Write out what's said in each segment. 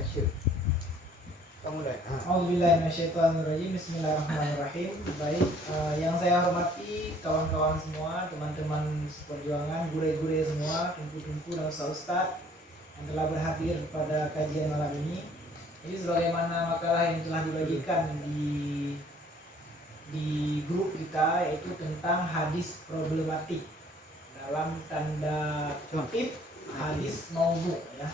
Asyik. Kita mulai. Auzubillahiminasyaitonirrajim. Bismillahirrahmanirrahim. Baik, yang saya hormati kawan-kawan semua, teman-teman seperjuangan, gure-gure semua, tungku-tungku dan ustaz yang telah berhadir pada kajian malam ini. Jadi sebagaimana makalah yang telah dibagikan di grup kita, yaitu tentang hadis problematik dalam tanda kutip hadis maudhu ya.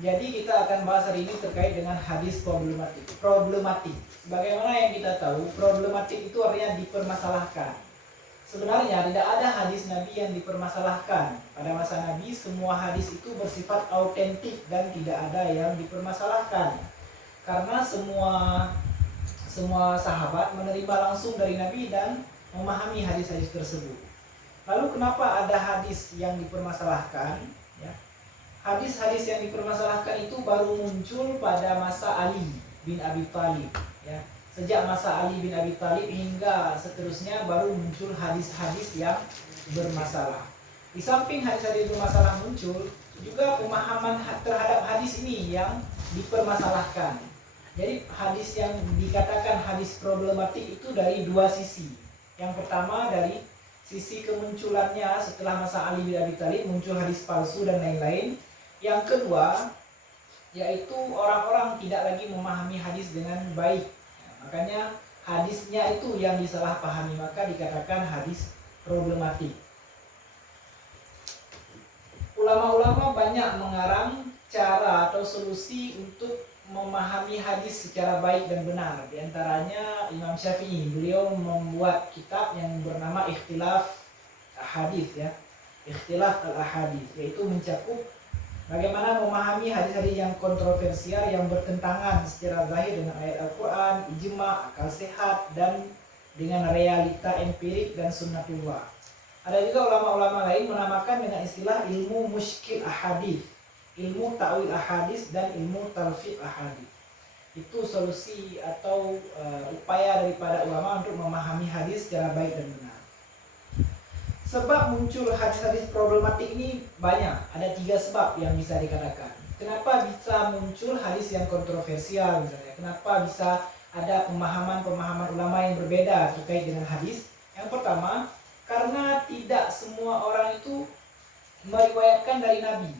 Jadi kita akan bahas hari ini terkait dengan hadis problematik. Sebagaimana yang kita tahu, problematik itu artinya dipermasalahkan. Sebenarnya tidak ada hadis Nabi yang dipermasalahkan. Pada masa Nabi semua hadis itu bersifat autentik dan tidak ada yang dipermasalahkan. Karena semua sahabat menerima langsung dari Nabi dan memahami hadis-hadis tersebut. Lalu kenapa ada hadis yang dipermasalahkan? Ya. Hadis-hadis yang dipermasalahkan itu baru muncul pada masa Ali bin Abi Thalib. Ya. Sejak masa Ali bin Abi Thalib hingga seterusnya baru muncul hadis-hadis yang bermasalah. Di samping hadis-hadis bermasalah muncul, juga pemahaman terhadap hadis ini yang dipermasalahkan. Jadi hadis yang dikatakan hadis problematik itu dari dua sisi. Yang pertama dari sisi kemunculannya setelah masa Ali bin Abi Thalib muncul hadis palsu dan lain-lain. Yang kedua yaitu orang-orang tidak lagi memahami hadis dengan baik. Makanya hadisnya itu yang disalahpahami, maka dikatakan hadis problematik. Ulama-ulama banyak mengarang cara atau solusi untuk memahami hadis secara baik dan benar. Di antaranya Imam Syafi'i, beliau membuat kitab yang bernama Ikhtilaf Ahadits ya. Ikhtilaf al-Ahadits, yaitu mencakup bagaimana memahami hadis-hadis yang kontroversial yang bertentangan secara zahir dengan ayat Al-Quran, ijma, akal sehat, dan dengan realita empirik dan sunnatullah. Ada juga ulama-ulama lain menamakan dengan istilah ilmu muskil ahadits, ilmu ta'wil ahadits dan ilmu talfiq ahadits. Itu solusi atau upaya daripada ulama untuk memahami hadis secara baik dan benar. Sebab muncul hadis-hadis problematik ini banyak. Ada 3 sebab yang bisa dikatakan. Kenapa bisa muncul hadis yang kontroversial misalnya? Kenapa bisa ada pemahaman-pemahaman ulama yang berbeda terkait dengan hadis? Yang pertama, karena tidak semua orang itu meriwayatkan dari Nabi,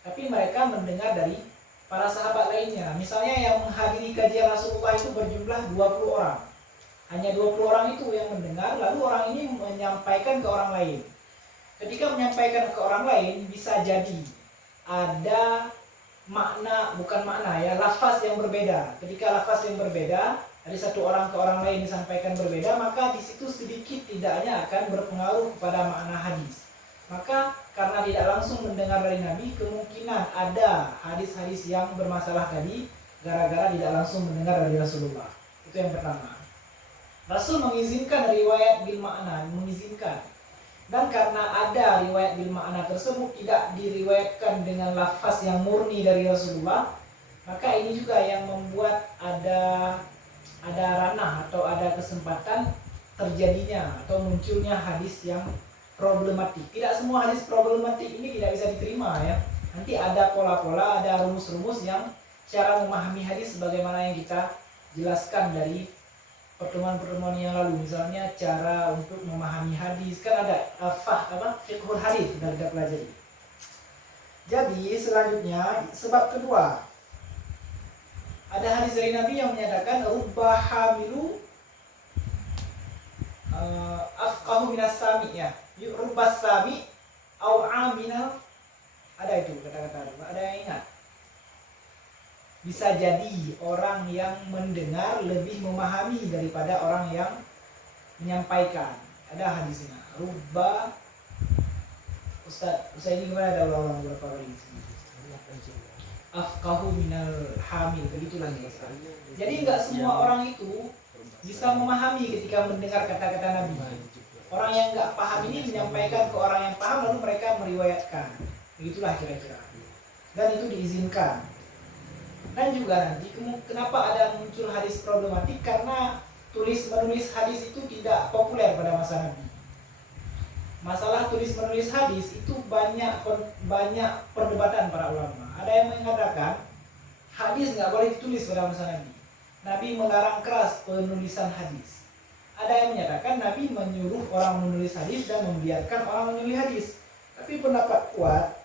tapi mereka mendengar dari para sahabat lainnya. Misalnya yang menghadiri kajian Rasulullah itu berjumlah 20 orang. Hanya 20 orang itu yang mendengar, lalu orang ini menyampaikan ke orang lain. Ketika menyampaikan ke orang lain, bisa jadi ada lafaz yang berbeda. Ketika lafaz yang berbeda, dari satu orang ke orang lain disampaikan berbeda, maka di situ sedikit tidaknya akan berpengaruh kepada makna hadis. Maka karena tidak langsung mendengar dari Nabi, kemungkinan ada hadis-hadis yang bermasalah tadi gara-gara tidak langsung mendengar dari Rasulullah. Itu yang pertama. Rasul mengizinkan riwayat bil makna, mengizinkan. Dan karena ada riwayat bil makna tersebut tidak diriwayatkan dengan lafaz yang murni dari Rasulullah, maka ini juga yang membuat ada ranah atau ada kesempatan terjadinya atau munculnya hadis yang problematik. Tidak semua hadis problematik ini tidak bisa diterima ya. Nanti ada pola-pola, ada rumus-rumus yang cara memahami hadis sebagaimana yang kita jelaskan dari pertemuan-pertemuan yang lalu, misalnya cara untuk memahami hadis kan ada fiqhul hadis sudah kita pelajari. Jadi selanjutnya sebab kedua, ada hadis dari Nabi yang menyatakan rubba hamilu afqahu minas sami ya, rubbas sami au aminal, ada itu kata-kata, ada yang ingat? Bisa jadi orang yang mendengar lebih memahami daripada orang yang menyampaikan. Ada hadisnya. Rubba Ustaz ini gimana, ada ulang beberapa kali afqahu minal hamil, begitulah ya. Jadi enggak semua orang itu bisa memahami ketika mendengar kata-kata Nabi. Orang yang enggak paham ini menyampaikan ke orang yang paham, lalu mereka meriwayatkan. Begitulah kira-kira. Dan itu diizinkan. Dan juga nanti kenapa ada muncul hadis problematik, karena menulis hadis itu tidak populer pada masa Nabi. masalah tulis menulis hadis itu banyak perdebatan para ulama. Ada yang mengatakan hadis nggak boleh ditulis pada masa Nabi. Nabi melarang keras penulisan hadis. Ada yang menyatakan Nabi menyuruh orang menulis hadis dan membiarkan orang menulis hadis. Tapi pendapat kuat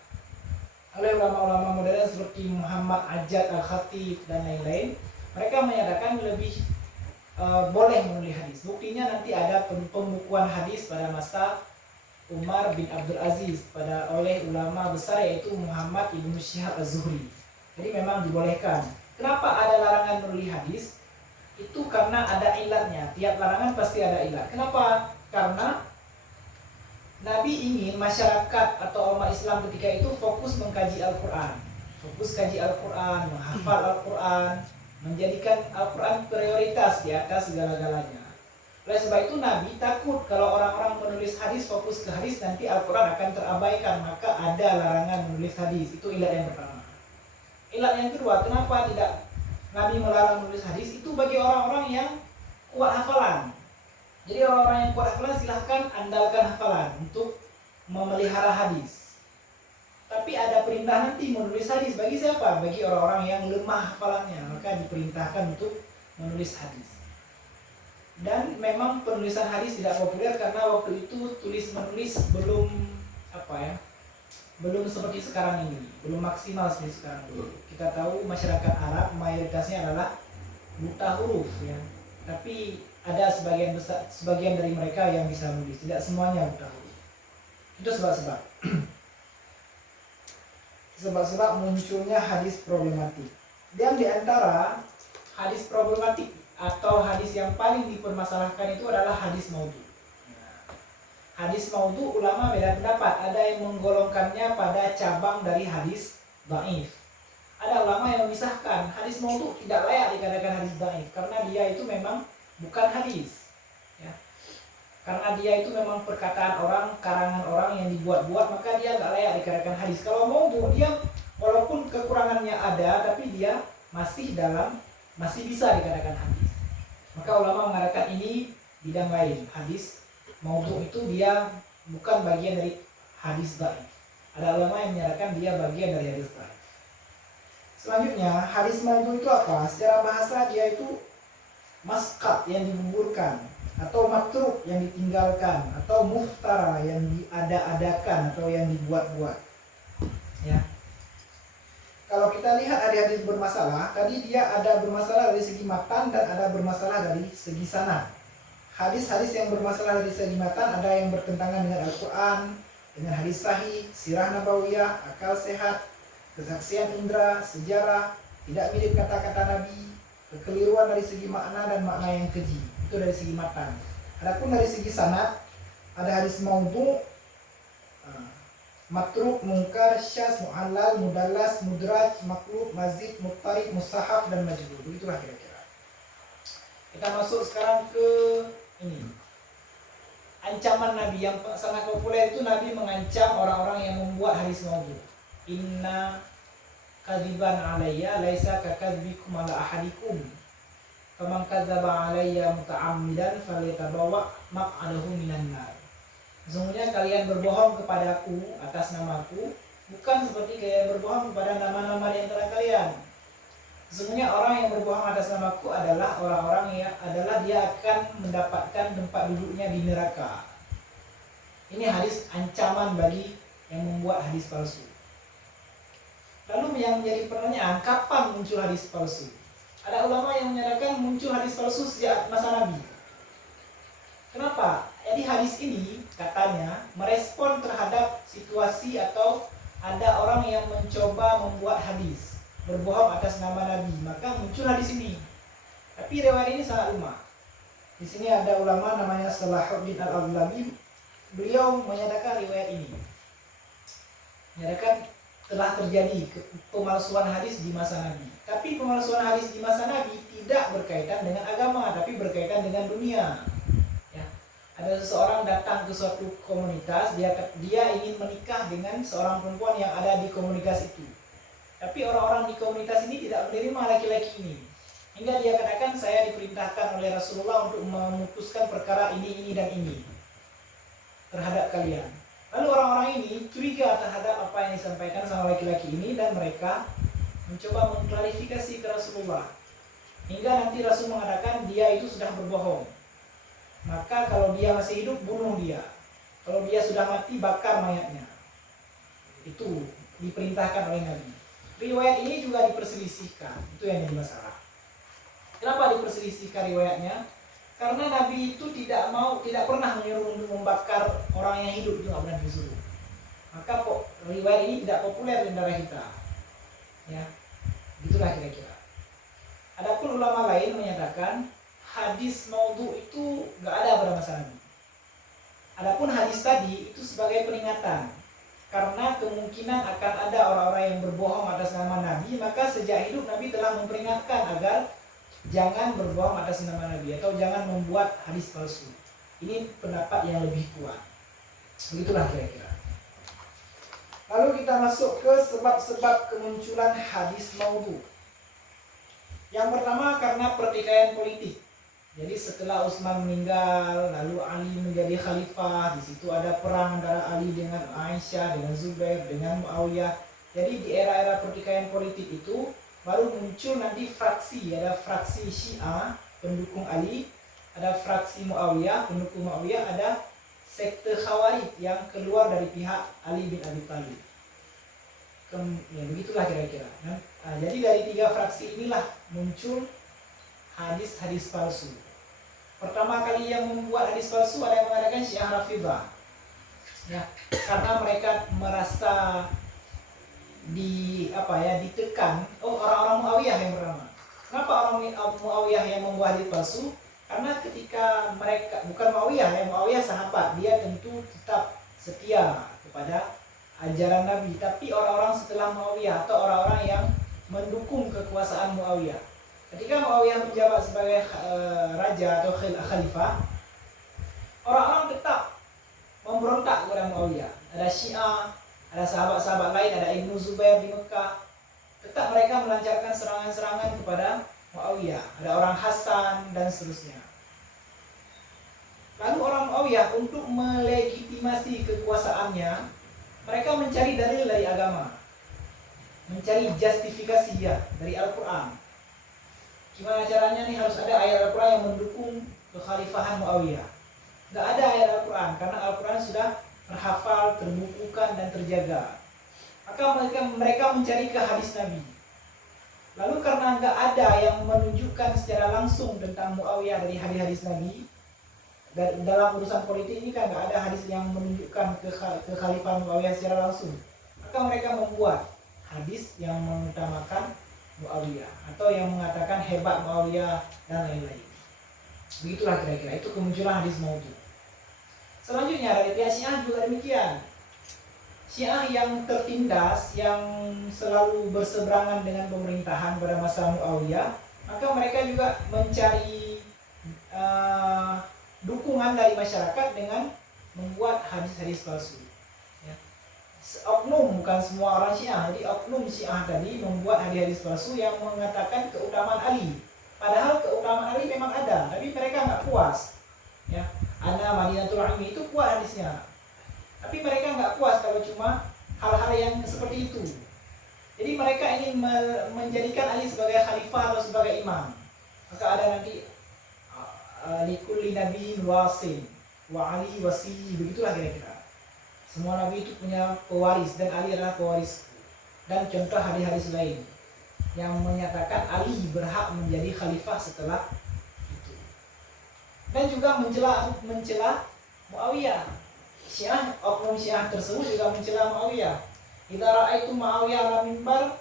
oleh ulama-ulama modern seperti Muhammad Ajat Al-Khatib dan lain-lain, mereka menyatakan lebih boleh menulis hadis. Buktinya nanti ada pembukuan hadis pada masa Umar bin Abdul Aziz oleh ulama besar yaitu Muhammad ibnu Syihab Az-Zuhri. Jadi memang dibolehkan. Kenapa ada larangan menulis hadis? Itu karena ada ilatnya. Tiap larangan pasti ada ilat. Kenapa? Karena Nabi ingin masyarakat atau umat Islam ketika itu fokus mengkaji Al-Quran. Fokus kaji Al-Quran, menghafal Al-Quran, menjadikan Al-Quran prioritas di atas segala-galanya. Oleh sebab itu Nabi takut kalau orang-orang menulis hadis fokus ke hadis nanti Al-Quran akan terabaikan. Maka ada larangan menulis hadis. Itu ilat yang pertama. Ilat yang kedua, kenapa tidak Nabi melarang menulis hadis? Itu bagi orang-orang yang kuat hafalan. Jadi orang-orang yang kuat hafalan silahkan andalkan hafalan untuk memelihara hadis. Tapi ada perintah nanti menulis hadis. Bagi siapa? Bagi orang-orang yang lemah hafalannya. Maka diperintahkan untuk menulis hadis. Dan memang penulisan hadis tidak populer karena waktu itu tulis menulis belum seperti sekarang ini, belum maksimal seperti sekarang ini. Kita tahu masyarakat Arab mayoritasnya adalah buta huruf ya. Tapi ada sebagian dari mereka yang bisa menulis, tidak semuanya buta huruf. Itu sebab-sebab. Sebab-sebab munculnya hadis problematik. Dan di antara hadis problematik atau hadis yang paling dipermasalahkan itu adalah hadis maudhu. Hadis maudhu ulama beda pendapat. Ada yang menggolongkannya pada cabang dari hadis dhaif. Ada ulama yang memisahkan hadis maudhu tidak layak dikatakan hadis dhaif karena dia itu memang bukan hadis. Ya. Karena dia itu memang perkataan orang, karangan orang yang dibuat-buat, maka dia nggak layak dikatakan hadis. Kalau maudhu dia walaupun kekurangannya ada, tapi dia masih bisa dikatakan hadis. Maka ulama mengatakan ini bidang lain. Hadis maudhu itu dia bukan bagian dari hadis dhaif. Ada ulama yang menyatakan dia bagian dari hadis dhaif. Selanjutnya, hadis maudhu itu apa? Secara bahasa dia itu masqat yang digugurkan, atau matruk yang ditinggalkan, atau muftara yang diada-adakan atau yang dibuat-buat. Ya. Kalau kita lihat hadis bermasalah, tadi dia ada bermasalah dari segi matan dan ada bermasalah dari segi sanad. Hadis-hadis yang bermasalah dari segi matan ada yang bertentangan dengan Al-Quran, dengan hadis sahih, sirah nabawiyah, akal sehat, kesaksian indera, sejarah, tidak mirip kata-kata Nabi, kekeliruan dari segi makna dan makna yang keji. Itu dari segi matan. Adapun dari segi sanad, ada hadis maudhu, matruk, mungkar, syaz, mu'allal, mudallas, mudraj, maklub, mazid, muttarib, mustahaf, dan majhul. Itulah kira-kira. Kita masuk sekarang ke ini. Ancaman Nabi yang sangat populer itu Nabi mengancam orang-orang yang membuat hadis maudhu. Inna kadziban alayya laisa kakadzibikum ala ahadikum. Faman kadzaba alayya muta'ammidan falyatabawa maq'adahu minan nar. Sesungguhnya kalian berbohong kepadaku atas namaku bukan seperti kalian berbohong kepada nama-nama di antara kalian. Sesungguhnya orang yang berbohong atas namaku adalah orang-orang yang dia akan mendapatkan tempat duduknya di neraka. Ini hadis ancaman bagi yang membuat hadis palsu. Lalu yang menjadi pertanyaan, kapan muncul hadis palsu? Ada ulama yang menyatakan muncul hadis palsu sejak masa Nabi. Kenapa? Jadi hadis ini katanya merespon terhadap situasi atau ada orang yang mencoba membuat hadis berbohong atas nama Nabi, maka muncul hadis ini. Tapi riwayat ini sangat lemah. Di sini ada ulama namanya Salahuddin Al-Aghlabi. Beliau menyatakan riwayat ini menyatakan telah terjadi pemalsuan hadis di masa Nabi. Tapi pemalsuan hadis di masa Nabi tidak berkaitan dengan agama, tapi berkaitan dengan dunia. Ya. Ada seseorang datang ke suatu komunitas, dia ingin menikah dengan seorang perempuan yang ada di komunitas itu. Tapi orang-orang di komunitas ini tidak menerima laki-laki ini. Hingga dia katakan, saya diperintahkan oleh Rasulullah untuk memutuskan perkara ini, dan ini. terhadap kalian. Lalu orang-orang ini curiga terhadap apa yang disampaikan sama laki-laki ini dan mereka mencoba mengklarifikasi ke Rasulullah. Hingga nanti Rasul mengatakan dia itu sudah berbohong. Maka kalau dia masih hidup, bunuh dia. Kalau dia sudah mati, bakar mayatnya. Itu diperintahkan oleh Nabi. Riwayat ini juga diperselisihkan. Itu yang jadi masalah. Kenapa diperselisihkan riwayatnya? Karena Nabi itu tidak pernah menyuruh untuk membakar orang yang hidup, itu nggak pernah disuruh. Maka riwayat ini tidak populer di antara kita. Ya, itulah kira-kira. Adapun ulama lain menyatakan hadis maudhu itu nggak ada pada masa Nabi. Adapun hadis tadi itu sebagai peringatan, karena kemungkinan akan ada orang-orang yang berbohong atas nama Nabi, maka sejak hidup Nabi telah memperingatkan agar jangan berbohong atas nama Nabi atau jangan membuat hadis palsu. Ini pendapat yang lebih kuat. Begitulah kira-kira. Lalu kita masuk ke sebab-sebab kemunculan hadis maudhu. Yang pertama karena pertikaian politik. Jadi setelah Utsman meninggal, lalu Ali menjadi khalifah, di situ ada perang antara Ali dengan Aisyah, dengan Zubair, dengan Muawiyah. Jadi di era-era pertikaian politik itu baru muncul nanti fraksi, ada fraksi Syiah pendukung Ali, ada fraksi Muawiyah pendukung Muawiyah, ada sekte Khawarij yang keluar dari pihak Ali bin Abi Thalib. Ya, begitulah kira-kira. Jadi dari tiga fraksi inilah muncul hadis-hadis palsu. Pertama kali yang membuat hadis palsu ada yang mengatakan Syiah Rafidhah. Ya, karena mereka merasa ditekan. Orang-orang Muawiyah yang pertama. Kenapa orang Muawiyah yang membuat hadis palsu? Karena ketika mereka, bukan Muawiyah sahabat, dia tentu tetap setia kepada ajaran Nabi, tapi orang-orang setelah Muawiyah atau orang-orang yang mendukung kekuasaan Muawiyah. Ketika Muawiyah menjabat sebagai raja atau khalifah, orang-orang tetap memberontak kepada Muawiyah. Ada Syiah, ada sahabat-sahabat lain, ada Ibnu Zubair di Mekah. Tetap mereka melancarkan serangan-serangan kepada Muawiyah. Ada orang Hasan dan seterusnya. Lalu orang Muawiyah untuk melegitimasi kekuasaannya, mereka mencari dalil dari agama, mencari justifikasi dari Al-Quran. Gimana caranya nih? Harus ada ayat Al-Quran yang mendukung kekhalifahan Muawiyah. Nggak ada ayat Al-Quran karena Al-Quran sudah terhafal, terbukukan dan terjaga. Maka mereka mencari ke hadis Nabi. Lalu karena nggak ada yang menunjukkan secara langsung tentang Muawiyah dari hadis-hadis Nabi, dalam urusan politik ini kan nggak ada hadis yang menunjukkan kekhalifahan Muawiyah secara langsung. Maka mereka membuat hadis yang mengutamakan Muawiyah atau yang mengatakan hebat Muawiyah dan lain-lain. Begitulah kira-kira, itu kemunculan hadis maudhu. Selanjutnya dari pihak Syiah juga demikian. Syiah yang tertindas, yang selalu berseberangan dengan pemerintahan pada masa Muawiyah, maka mereka juga mencari dukungan dari masyarakat dengan membuat hadis-hadis palsu. Ya. Oknum, bukan semua orang Syiah. Jadi oknum Syiah tadi membuat hadis-hadis palsu yang mengatakan keutamaan Ali. Padahal keutamaan Ali memang ada, tapi mereka nggak puas. Ya, Ana Madinatul Ilmi itu kuat hadisnya. Tapi mereka nggak puas kalau cuma hal-hal yang seperti itu. Jadi mereka ingin menjadikan Ali sebagai khalifah atau sebagai imam. Maka ada nanti likulli nabiyyin wasin wa Ali wasi, begitulah kira-kira. Semua nabi itu punya pewaris dan Ali adalah pewaris. Dan contoh hadis-hadis lain yang menyatakan Ali berhak menjadi khalifah setelah itu. Dan juga mencela Muawiyah. Oknum Syiah tersebut juga mencela Muawiyah. Idza ra'aitum Muawiyah ala mimbar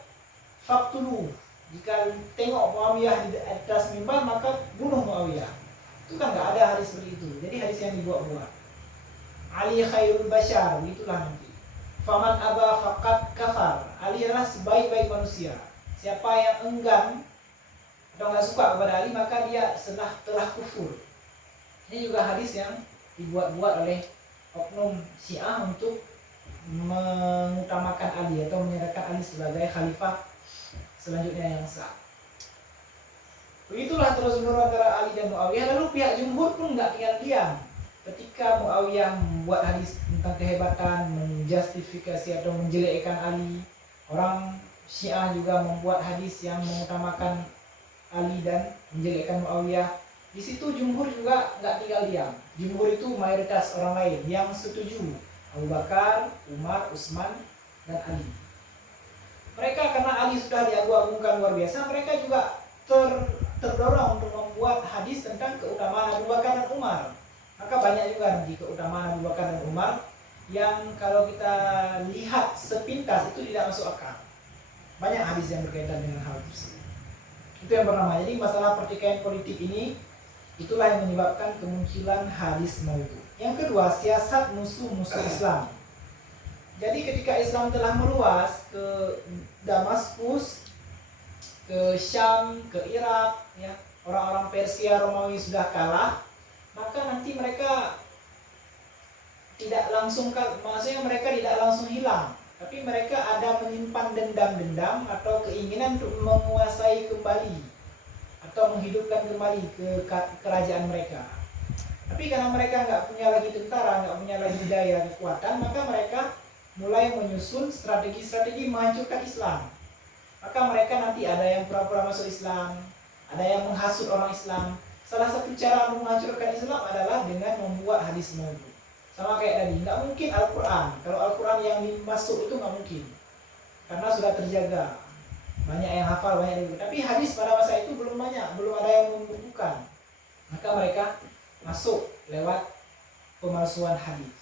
faqtuluh. Jika tengok Muawiyah di atas mimbar maka bunuh Muawiyah. Itu kan nggak ada hadis seperti itu. Jadi hadis yang dibuat-buat. Ali khairul bashar, itulah nanti. Faman aba faqad kafar. Ali adalah sebaik-baik manusia. Siapa yang enggan atau nggak suka kepada Ali maka dia telah kufur. Ini juga hadis yang dibuat-buat oleh oknum Syiah untuk mengutamakan Ali atau menyatakan Ali sebagai khalifah selanjutnya yang sah. Begitulah terus menerus antara Ali dan Muawiyah. Lalu pihak jumhur pun nggak tinggal diam. ketika Muawiyah membuat hadis tentang kehebatan, menjustifikasi atau menjelekkan Ali, orang Syiah juga membuat hadis yang mengutamakan Ali dan menjelekkan Muawiyah. Di situ jumhur juga nggak tinggal diam. Jumhur itu mayoritas orang lain yang setuju, Abu Bakar, Umar, Utsman, dan Ali. Mereka karena Ali sudah diagung-agungkan luar biasa, mereka juga terdorong untuk membuat hadis tentang keutamaan Abu Bakar dan Umar. Maka banyak juga nanti keutamaan Abu Bakar dan Umar yang kalau kita lihat sepintas itu tidak masuk akal. Banyak hadis yang berkaitan dengan hal tersebut. Itu yang pertama. Jadi masalah pertikaian politik ini itulah yang menyebabkan kemunculan hadis maudhu. Yang kedua, siasat musuh-musuh Islam. Jadi ketika Islam telah meluas ke Damaskus, ke Syam, ke Irak, ya, orang-orang Persia, Romawi sudah kalah, maka nanti mereka tidak langsung, maksudnya mereka tidak langsung hilang, tapi mereka ada menyimpan dendam-dendam atau keinginan untuk menguasai kembali atau menghidupkan kembali ke kerajaan mereka. Tapi karena mereka nggak punya lagi tentara, nggak punya lagi daya kekuatan, maka mereka mulai menyusun strategi-strategi menghancurkan Islam. Maka mereka nanti ada yang pura-pura masuk Islam, ada yang menghasut orang Islam. Salah satu cara menghancurkan Islam adalah dengan membuat hadis maudhu. Sama kayak tadi, nggak mungkin Al-Quran. Kalau Al-Quran yang dimasuk itu nggak mungkin, karena sudah terjaga. Banyak yang hafal, banyak yang. Tapi hadis pada masa itu belum banyak, belum ada yang membukukan. Maka mereka masuk lewat pemalsuan hadis.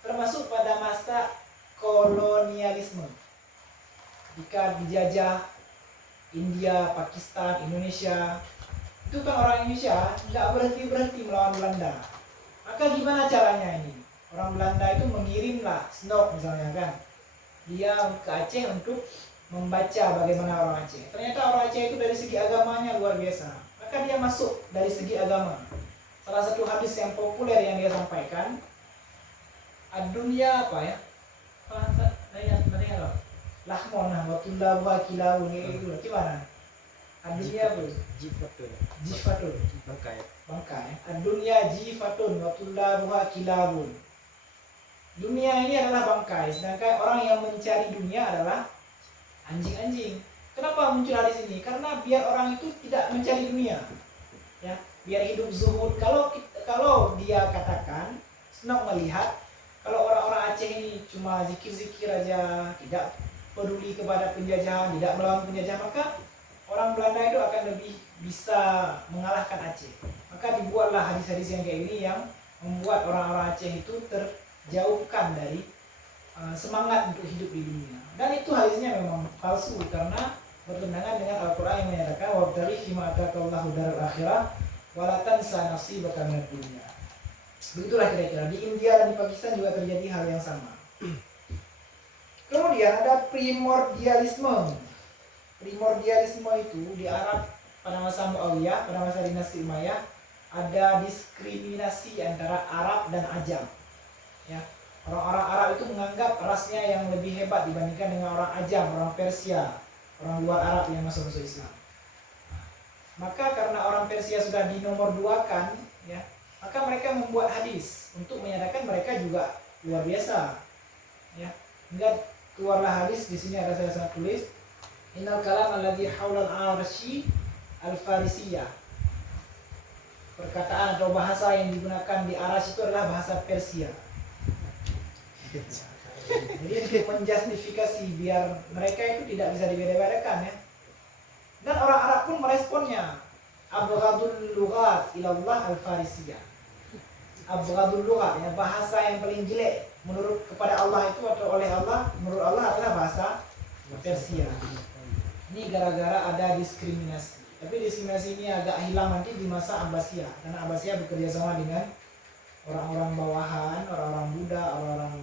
Termasuk pada masa kolonialisme, ketika dijajah India, Pakistan, Indonesia, itu kan orang Indonesia nggak berhenti melawan Belanda. Maka gimana caranya ini? Orang Belanda itu mengirimlah Snok misalnya kan, dia ke Aceh untuk membaca bagaimana orang Aceh. Ternyata orang Aceh itu dari segi agamanya luar biasa. Maka dia masuk dari segi agama. Salah satu hadis yang populer yang dia sampaikan, ad-dunya apa ya? Lahmon, watullah wa kilawun, itu gimana? Ad-dunya apa? Jifatun. Bangkai. Ad-dunya jifatun, watullah wa kilawun. Dunia ini adalah bangkai, sedangkan orang yang mencari dunia adalah anjing-anjing. Kenapa muncul di sini? Karena biar orang itu tidak mencari dunia, ya, biar hidup zuhud. Kalau dia katakan, Snok melihat kalau orang-orang Aceh ini cuma zikir-zikir aja, tidak peduli kepada penjajahan, tidak melawan penjajah, maka orang Belanda itu akan lebih bisa mengalahkan Aceh. Maka dibuatlah hadis-hadis yang kayak gini yang membuat orang-orang Aceh itu terjauhkan dari semangat untuk hidup di dunia. Dan itu hadisnya memang palsu karena bertentangan dengan Al-Quran yang menyatakan wabtaghi fima ataakallahu daral akhirah wala tansa nasibaka minad dunya. Begitulah kira-kira. Di India dan di Pakistan juga terjadi hal yang sama. Kemudian ada primordialisme. Primordialisme itu di Arab pada masa Muawiyah, pada masa dinasti Umayyah, ada diskriminasi antara Arab dan Ajam. Ya, orang-orang Arab itu menganggap rasnya yang lebih hebat dibandingkan dengan orang Ajam, orang Persia, orang luar Arab yang masuk Islam. Maka karena orang Persia sudah dinomorduakan, ya, maka mereka membuat hadis untuk menyatakan mereka juga luar biasa. Ya, hingga keluarlah hadis. Di sini ada saya tulis, innal kalam alladhi haulal arsy al-farisiyah. Perkataan atau bahasa yang digunakan di Arsy itu adalah bahasa Persia. Jadi untuk menjustifikasi biar mereka itu tidak bisa dibeda-bedakan, ya. Dan orang Arab pun meresponnya, abghadul lughat ilallah al-farisiyah. Abghadul lughat, ya, bahasa yang paling jelek menurut kepada Allah itu atau oleh Allah, menurut Allah adalah bahasa Persia. Ini gara-gara ada diskriminasi. Tapi diskriminasi ini agak hilang nanti di masa Abbasiyah, karena Abbasiyah bekerja sama dengan orang-orang bawahan, orang-orang Buddha, orang-orang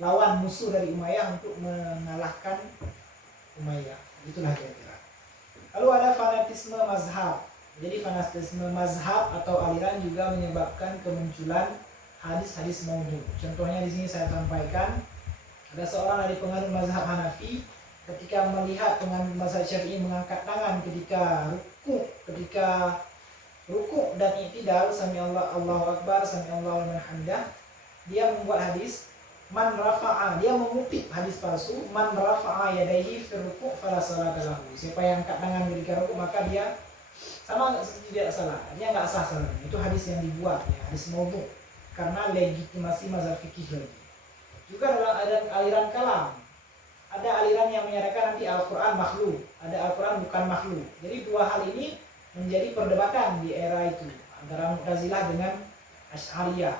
lawan musuh dari Umayyah untuk mengalahkan Umayyah. Itulah kira-kira. Lalu ada fanatisme mazhab. Jadi fanatisme mazhab atau aliran juga menyebabkan kemunculan hadis-hadis maudhu. Contohnya di sini saya sampaikan, ada seorang dari penganut mazhab Hanafi ketika melihat penganut mazhab Syafi'i mengangkat tangan ketika rukuk, ketika rukuk dan i'tidal, sami Allah Allahu Akbar, sami Allahu liman hamidah, dia membuat hadis man rafa'a, dia mengutip hadis palsu, man rafa'a yadayhi fi rukuk fala salata lahu. Siapa yang angkat tangan ketika rukuk maka dia sama seperti tidak salah, dia nggak sah salahnya. Itu hadis yang dibuat, ya, hadis maudhu, karena legitimasi mazhab fikih lagi. Juga dalam aliran kalam, ada aliran yang menyatakan nanti Al-Quran makhluk, ada Al-Quran bukan makhluk. Jadi dua hal ini menjadi perdebatan di era itu antara Mu'tazilah dengan Asy'ariyah.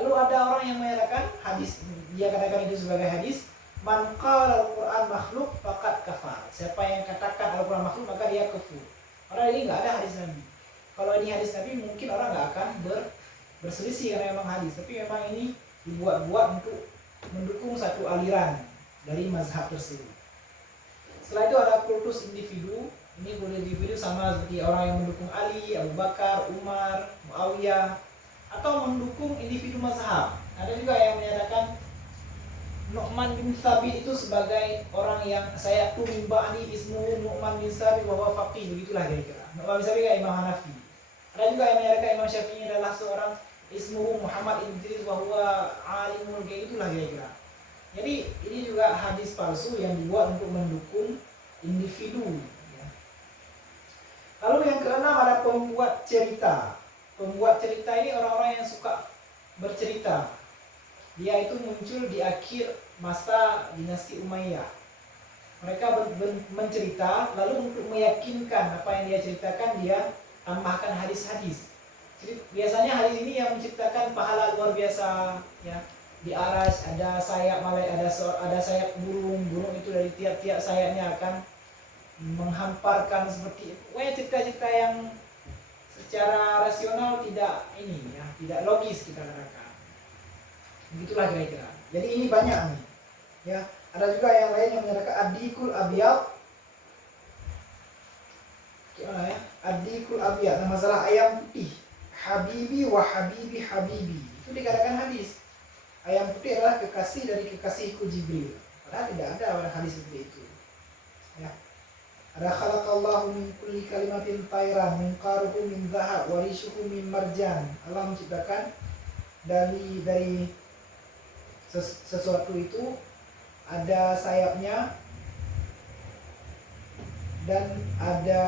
Lalu ada orang yang menyatakan hadis, dia katakan itu sebagai hadis, man qala Al-Quran makhluk faqad kafar. Siapa yang katakan Al-Quran makhluk maka dia kafir. Padahal ini nggak ada hadis Nabi. Kalau ini hadis Nabi mungkin orang nggak akan berselisih karena memang hadis. Tapi memang ini dibuat-buat untuk mendukung satu aliran dari mazhab tersebut. Setelah itu ada kultus individu. Ini kultus individu sama seperti orang yang mendukung Ali, Abu Bakar, Umar, Muawiyah, atau mendukung individu mazhab. Ada juga yang menyatakan Nu'man bin Thabit itu sebagai orang yang saya min ba'di ismuhu Nu'man bin Thabit wa huwa faqih, begitulah kira-kira. Nu'man bin Thabit Imam Hanafi. Ada juga yang menyatakan Imam Syafi'i adalah seorang ismuhu Muhammad ibn Idris wa huwa alimul, kayak itulah kira-kira. Jadi ini juga hadis palsu yang dibuat untuk mendukung individu, ya. Lalu yang keenam ada pembuat cerita. Pembuat cerita ini orang-orang yang suka bercerita. Dia itu muncul di akhir masa dinasti Umayyah. Mereka mencerita, lalu untuk meyakinkan apa yang dia ceritakan, dia tambahkan hadis-hadis. Jadi biasanya hadis ini yang menciptakan pahala luar biasa, ya. Di aras ada sayap malaikat, ada sayap burung itu dari tiap-tiap sayapnya akan menghamparkan seperti, cerita-cerita yang secara rasional tidak ini, ya, tidak logis kita katakan. Begitulah kira-kira. Jadi ini banyak nih, ya. Ada juga yang lain yang menyatakan adikul abiyat, gimana ya? Adikul abiyat, nah, masalah ayam putih, habibi wa habibi habibi, itu dikatakan hadis. Ayam putih adalah kekasih dari kekasihku Jibril. Padahal tidak ada pada hadis seperti itu, ya. Ada khalaqallahu min kulli kalimatin tayran minqaruhu min dhahab wa rishuhu min marjan. Allah menciptakan dari sesuatu itu ada sayapnya dan ada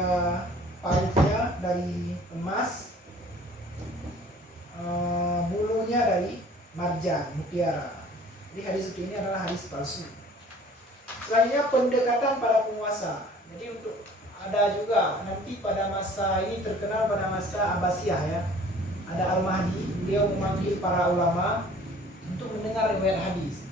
paruhnya dari emas, bulunya dari marjan, mutiara. Jadi hadis ini adalah hadis palsu. Selanjutnya pendekatan pada penguasa. Jadi untuk ada juga nanti pada masa ini terkenal pada masa Abbasiyah, ya. Ada Al-Mahdi, beliau memanggil para ulama untuk mendengar riwayat hadis.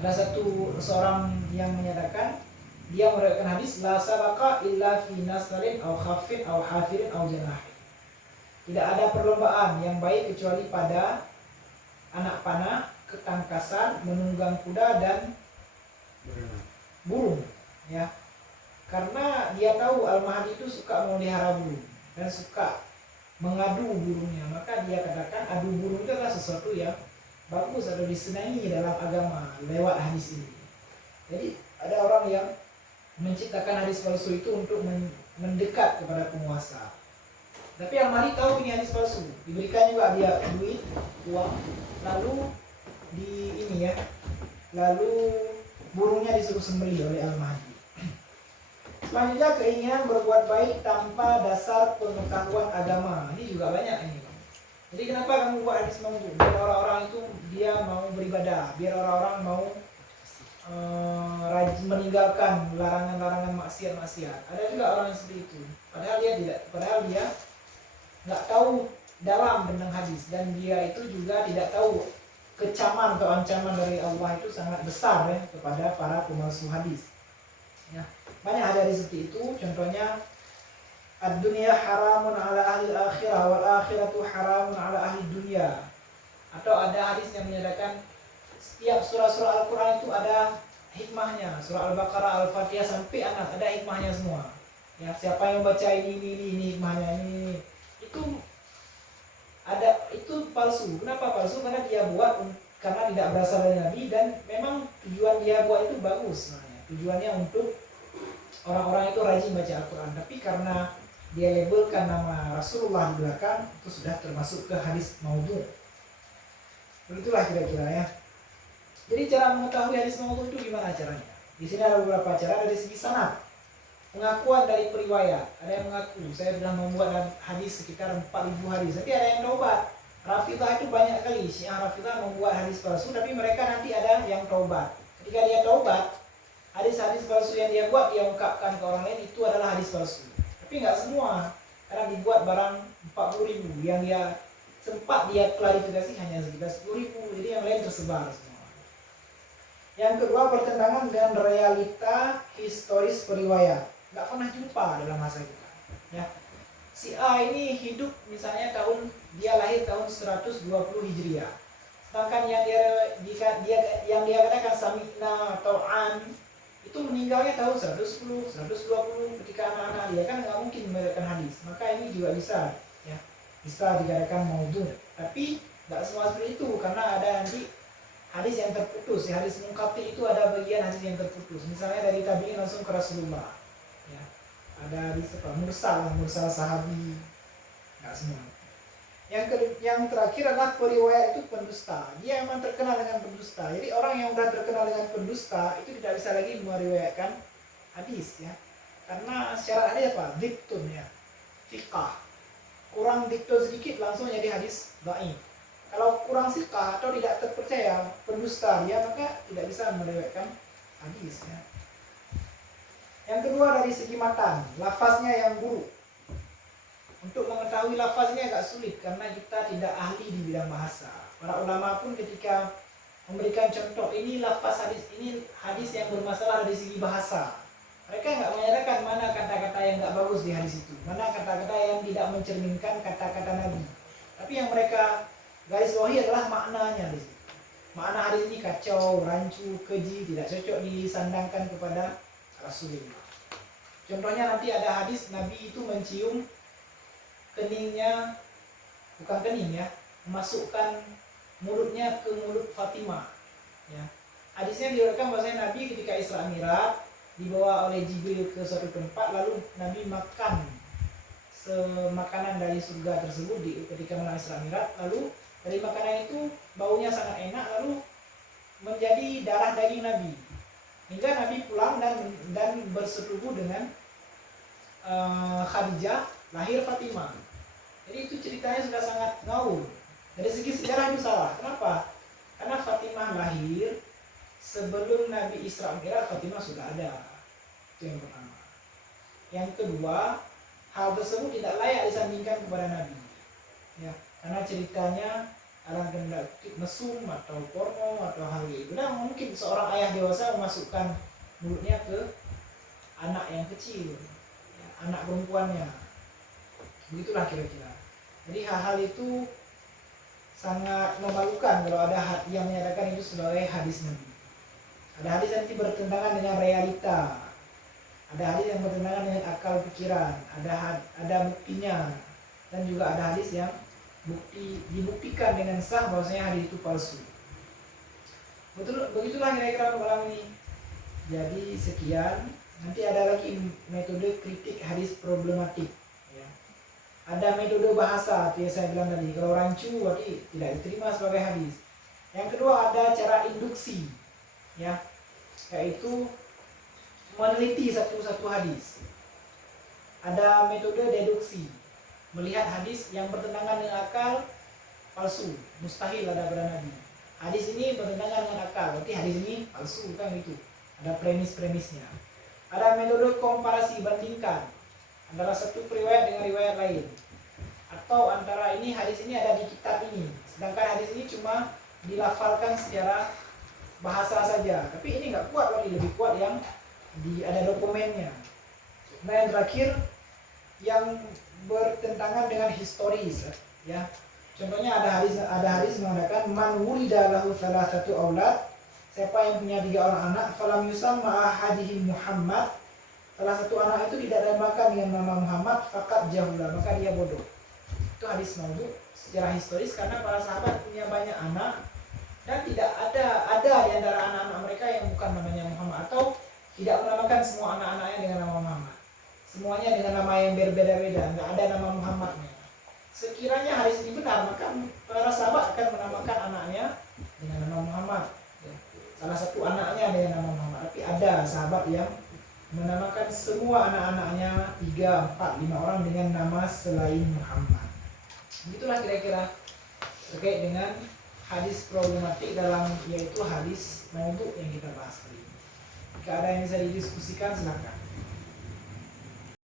Ada seorang yang menyatakan dia meriwayatkan hadis la sabaqa illa fi nasrin aw khafin aw hafirin aw janahin. Tidak ada perlombaan yang baik kecuali pada anak panah, ketangkasan, menunggang kuda dan burung, ya. Karena dia tahu Al-Mahdi itu suka memelihara burung dan suka mengadu burungnya, maka dia katakan adu burung itu adalah sesuatu yang bagus atau disenangi dalam agama lewat hadis ini. Jadi ada orang yang menciptakan hadis palsu itu untuk mendekat kepada penguasa. Tapi Al-Mahdi tahu ini hadis palsu, diberikan juga dia duit, uang, lalu lalu burungnya disuruh sembelih oleh Al-Mahdi. Selanjutnya keinginan berbuat baik tanpa dasar pengetahuan agama. Ini juga banyak ini. Jadi kenapa kamu buat hadis maudhu? Biar orang-orang itu dia mau beribadah, biar orang-orang mau rajin meninggalkan larangan-larangan maksiat-maksiat. Ada juga orang yang seperti itu. Padahal dia nggak tahu dalam tentang hadis, dan dia itu juga tidak tahu kecaman atau ancaman dari Allah itu sangat besar, ya, kepada para pemalsu hadis, ya. Banyak hadis seperti itu. Contohnya ad-dunya haramun ala ahli akhirah wal akhiratu haramun ala ahli dunya. Atau ada hadis yang menyatakan setiap surah-surah Al-Quran itu ada hikmahnya. Surah Al-Baqarah, Al-Fatihah sampai Anas ada hikmahnya semua. Ya, siapa yang membaca ini hikmahnya ini. Itu palsu. Kenapa palsu? Karena dia buat karena tidak berasal dari Nabi, dan memang tujuan dia buat itu bagus. Tujuannya untuk orang-orang itu rajin baca Al-Quran. Tapi karena dia labelkan nama Rasulullah di belakang, itu sudah termasuk ke hadis maudhu. Begitulah kira-kira ya. Jadi cara mengetahui hadis maudhu itu gimana caranya? Di sini ada beberapa cara dari segi sanad. Pengakuan dari periwayat. Ada yang mengaku, saya sudah membuat hadis sekitar 4.000 hadis. Tapi ada yang taubat. Rafidah itu banyak kali. Syiah Rafidah membuat hadis palsu, tapi mereka nanti ada yang taubat. Ketika dia taubat, hadis-hadis palsu yang dia buat, dia ungkapkan ke orang lain, itu adalah hadis palsu. Tapi nggak semua. Karena dibuat barang 40.000. Yang dia sempat dia klarifikasi hanya sekitar 10.000. Jadi yang lain tersebar semua. Yang kedua, bertentangan dengan realita historis periwayat. Nggak pernah jumpa dalam masa kita. Ya. Si A ini hidup misalnya dia lahir tahun 120 Hijriah. Sedangkan yang dia katakan Sami'na atau An itu meninggalnya tahun 110, 120 ketika anak-anak dia kan nggak mungkin meriwayatkan hadis. Maka ini juga bisa dikatakan maudhu. Tapi nggak semua seperti itu, karena ada nanti hadis yang terputus. Hadis munqati itu ada bagian hadis yang terputus. Misalnya dari tabi'in langsung ke Rasulullah. Ya. Ada hadis mursal sahabi. Nggak semua. Yang terakhir adalah periwayat itu pendusta. Dia memang terkenal dengan pendusta. Jadi orang yang sudah terkenal dengan pendusta itu tidak bisa lagi meriwayatkan hadis, ya. Karena syarat hadis apa? Diktun, ya. Fiqah. Kurang diktun sedikit langsung jadi hadis dhaif. Kalau kurang siqah atau tidak terpercaya, pendusta dia, maka tidak bisa meriwayatkan hadis, ya. Yang kedua dari segi matan, lafaznya yang buruk. Untuk mengetahui lafaz ini agak sulit karena kita tidak ahli di bidang bahasa. Para ulama pun ketika memberikan contoh, ini lafaz hadis, ini hadis yang bermasalah dari segi bahasa. Mereka nggak menyatakan mana kata-kata yang nggak bagus di hadis itu, mana kata-kata yang tidak mencerminkan kata-kata Nabi. Tapi yang mereka garis bawahi adalah maknanya di situ. Makna hadis ini kacau, rancu, keji, tidak cocok disandangkan kepada Rasulullah. Contohnya nanti ada hadis Nabi itu mencium keningnya, bukan kening, ya, memasukkan mulutnya ke mulut Fatimah, ya. Hadisnya diriwayatkan bahwasanya Nabi ketika Isra Mi'raj dibawa oleh Jibril ke suatu tempat, lalu Nabi makan semakanan dari surga tersebut ketika menaiki Isra Mi'raj, lalu dari makanan itu baunya sangat enak, lalu menjadi darah daging Nabi, hingga Nabi pulang dan bersetubuh dengan Khadijah, lahir Fatimah. Jadi itu ceritanya sudah sangat ngawur. Dari segi sejarah itu salah. Kenapa? Karena Fatimah lahir sebelum Nabi Isra Mi'raj, Fatimah sudah ada. Itu yang pertama. Yang kedua, hal tersebut tidak layak disandingkan kepada Nabi, ya, karena ceritanya alam benda mesum atau porno atau hal itu. Nah, mungkin seorang ayah dewasa memasukkan mulutnya ke anak yang kecil, ya, anak perempuannya. Begitulah kira-kira. Jadi hal-hal itu sangat memalukan kalau ada yang menyatakan itu sebagai hadis Nabi. Ada hadis yang nanti bertentangan dengan realita. Ada hadis yang bertentangan dengan akal pikiran. Ada buktinya. Dan juga ada hadis yang dibuktikan dengan sah bahwasanya hadis itu palsu. Begitulah kira-kira untuk malam ini. Jadi sekian. Nanti ada lagi metode kritik hadis problematik, ya. Ada metode bahasa, yang saya bilang tadi. Kalau rancu berarti tidak diterima sebagai hadis. Yang kedua ada cara induksi, ya, yaitu meneliti satu hadis. Ada metode deduksi, melihat hadis yang bertentangan dengan akal, palsu, mustahil ada pada Nabi. Hadis ini bertentangan dengan akal, berarti hadis ini palsu, kan gitu. Ada premis-premisnya. Ada metode komparasi, bandingkan antara satu riwayat dengan riwayat lain, atau antara ini hadis ini ada di kitab ini, sedangkan hadis ini cuma dilafalkan secara bahasa saja. Tapi ini nggak kuat, berarti lebih kuat yang ada dokumennya. Nah, yang terakhir yang bertentangan dengan historis, ya. Contohnya ada hadis mengatakan man wulida lahu thalathatu aulad, siapa yang punya 3 orang anak, falam yusamma ahadihim Muhammad, salah satu anak itu tidak dinamakan dengan nama Muhammad, faqad jahula, maka dia bodoh. Itu hadis maudhu secara historis, karena para sahabat punya banyak anak dan tidak ada di antara anak-anak mereka yang bukan namanya Muhammad, atau tidak menamakan semua anak-anaknya dengan nama Muhammad. semuanya dengan nama yang berbeda-beda, nggak ada nama Muhammadnya. Sekiranya hadis ini benar, maka para sahabat akan menamakan anaknya dengan nama Muhammad. Salah satu anaknya dengan nama Muhammad. Tapi ada sahabat yang menamakan semua anak-anaknya 3, 4, 5 orang dengan nama selain Muhammad. Begitulah kira-kira terkait dengan hadis problematik dalam, yaitu hadis maudhu yang kita bahas kali ini. Jika ada yang bisa didiskusikan, silakan.